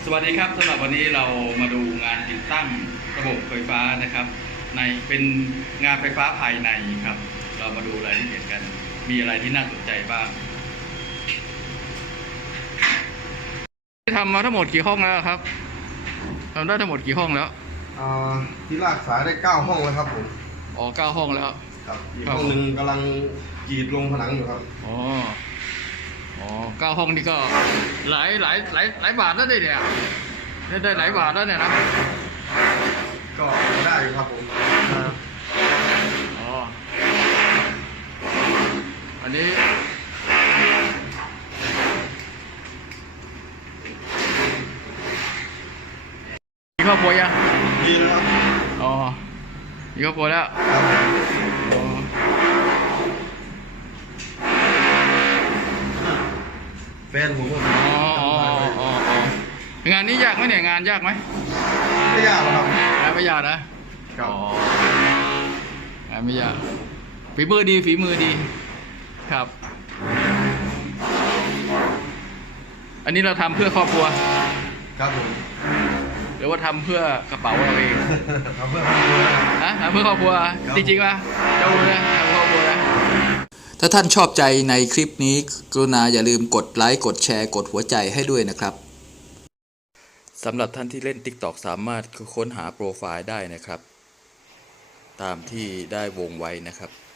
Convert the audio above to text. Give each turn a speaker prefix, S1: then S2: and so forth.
S1: สวัสดีครับสำหรับวันนี้เรามาดูงานติดตั้งระบบไฟฟ้านะครับเป็นงานไฟฟ้าภายในครับเรามาดูรายละเอียดกันมีอะไรที่น่าสนใจบ้างทำมาทั้งหมดกี่ห้องแล้วครับทำได้ทั้งหมดกี่ห้องแล้ว
S2: ที่ลากสายได้9 ห้องแล้วครับผม
S1: อ๋อ9 ห้องแล้ว
S2: ครับอีกห้องหนึ่งกำลังกรีดลงผนังอยู่ครับ
S1: อ๋อ9 ห้องนี่ก็หลายบาทแล้วเนี่ยได้หลายบาทแล้วเนี่ยนะ
S2: ก็ได้ครับผม
S1: อ๋ออันนี้มีครอบครัวยัง
S2: ดีแล้วครับ
S1: อ๋อมีครอบครัวแล้ว
S2: แฟนผมก็
S1: งานนี้ยากไหมเนี่ยงานยากไหม
S2: ไม่ยากหรอก
S1: ครับไม่ยากนะงานไม่ยากฝีมือดีครับอันนี้เราทำเพื่อครอบครัว
S2: ครับผม
S1: หรือว่าทำเพื่อกระเป๋าเราเอง
S2: ทำเพื่อครอบครัว
S1: ทำเพื่อครอบครัวจริงๆป่ะเจ้านะทำเพื่อครอบครัวนะ
S3: ถ้าท่านชอบใจในคลิปนี้กรุณาอย่าลืมกดไลค์กดแชร์กดหัวใจให้ด้วยนะครับสำหรับท่านที่เล่น TikTok สามารถค้นหาโปรไฟล์ได้นะครับตามที่ได้วงไว้นะครับ